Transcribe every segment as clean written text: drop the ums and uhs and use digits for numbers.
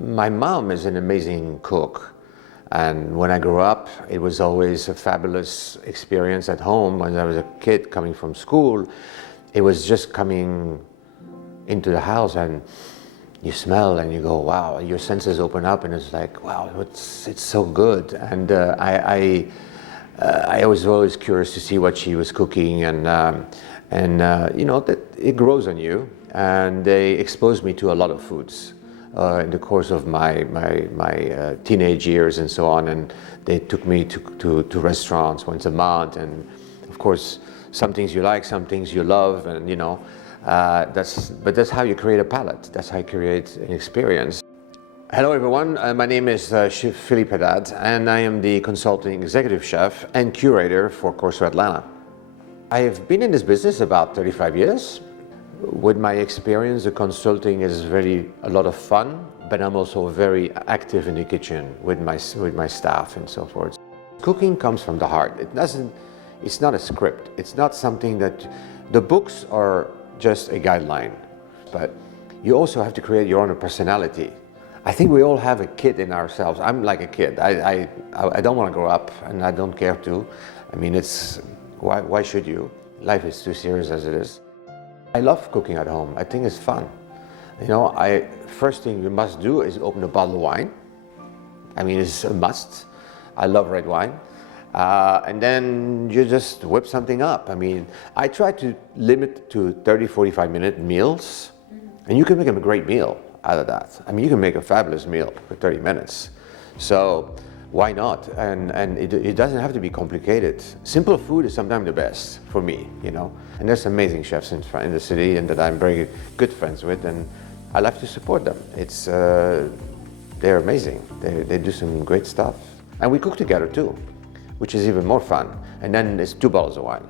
My mom is an amazing cook. And when I grew up, it was always a fabulous experience at home. When I was a kid coming from school, it was just coming into the house and you smell and you go, wow, your senses open up and it's like, wow, it's so good. And I was always curious to see what she was cooking, and you know, that it grows on you. And they exposed me to a lot of foods in the course of my teenage years and so on. And they took me to restaurants once a month, and of course, some things you like, some things you love, and you know, but that's how you create a palate. That's how you create an experience. Hello everyone, my name is Chef Philippe Haddad, and I am the consulting executive chef and curator for Corso Atlanta. I have been in this business about 35 years. With my experience, the consulting is really a lot of fun, but I'm also very active in the kitchen with my staff and so forth. Cooking comes from the heart. It's not a script. It's not something that, the books are just a guideline, but you also have to create your own personality. I think we all have a kid in ourselves. I'm like a kid. I don't want to grow up, and I don't care to. I mean, why should you? Life is too serious as it is. I love cooking at home. I think it's fun. You know, first thing you must do is open a bottle of wine. I mean, it's a must. I love red wine. And then you just whip something up. I mean, I try to limit to 30, 45-minute meals, and you can make a great meal out of that. I mean, you can make a fabulous meal for 30 minutes. So why not? And it doesn't have to be complicated. Simple food is sometimes the best for me, you know. And there's amazing chefs in the city and that I'm very good friends with, and I love to support them. They're amazing. They do some great stuff. And we cook together too, which is even more fun. And then it's 2 bottles of wine.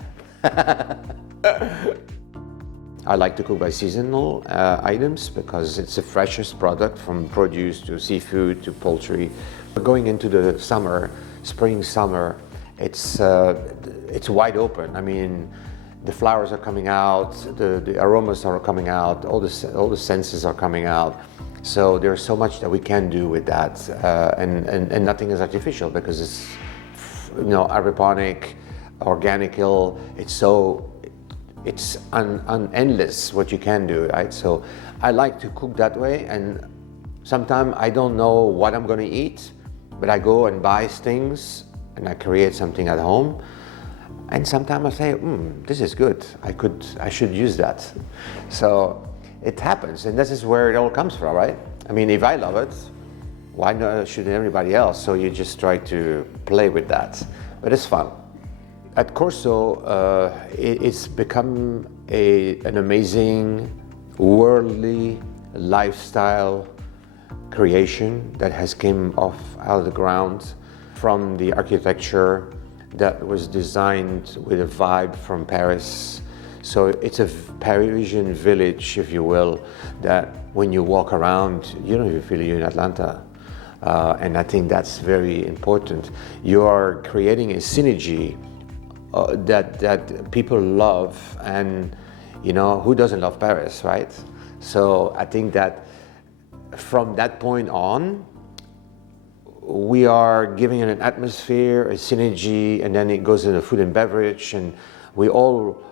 I like to cook by seasonal items because it's the freshest product, from produce to seafood to poultry. Going into the summer, spring, summer, it's wide open. I mean, the flowers are coming out, the aromas are coming out, all the senses are coming out. So there's so much that we can do with that, and nothing is artificial because it's, you know, hydroponic, organical. It's endless what you can do, right? So I like to cook that way, and sometimes I don't know what I'm going to eat, but I go and buy things and I create something at home. And sometimes I say, this is good. I should use that. So it happens, and this is where it all comes from, right? I mean, if I love it, why not should everybody else? So you just try to play with that, but it's fun. At Corso, it's become an amazing, worldly lifestyle creation that has come out of the ground from the architecture that was designed with a vibe from Paris. So it's a Parisian village, if you will, that when you walk around, you don't even feel you're in Atlanta. And I think that's very important. You are creating a synergy that people love, and you know, who doesn't love Paris, right? So I think that from that point on, we are giving it an atmosphere, a synergy, and then it goes into food and beverage, and we all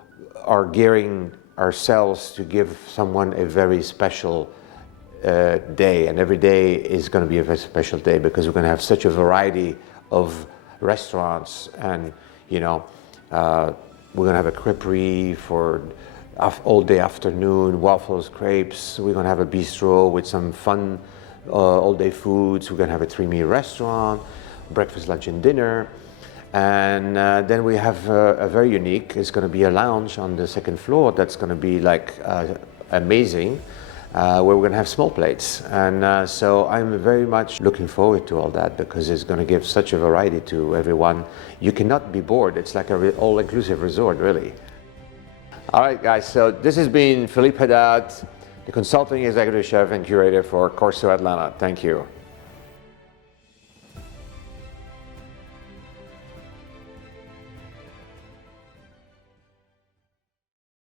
are gearing ourselves to give someone a very special day, and every day is going to be a very special day because we're going to have such a variety of restaurants, and you know, we're going to have a creperie for all day afternoon, waffles, crepes. We're going to have a bistro with some fun all day foods. We're going to have a 3-meal restaurant, breakfast, lunch, and dinner. And then we have a very unique, it's going to be a lounge on the 2nd floor that's going to be like amazing, where we're going to have small plates. And so I'm very much looking forward to all that because it's going to give such a variety to everyone. You cannot be bored. It's like an all-inclusive resort, really. All right, guys, so this has been Philippe Haddad, the consulting executive chef and curator for Corso Atlanta. Thank you.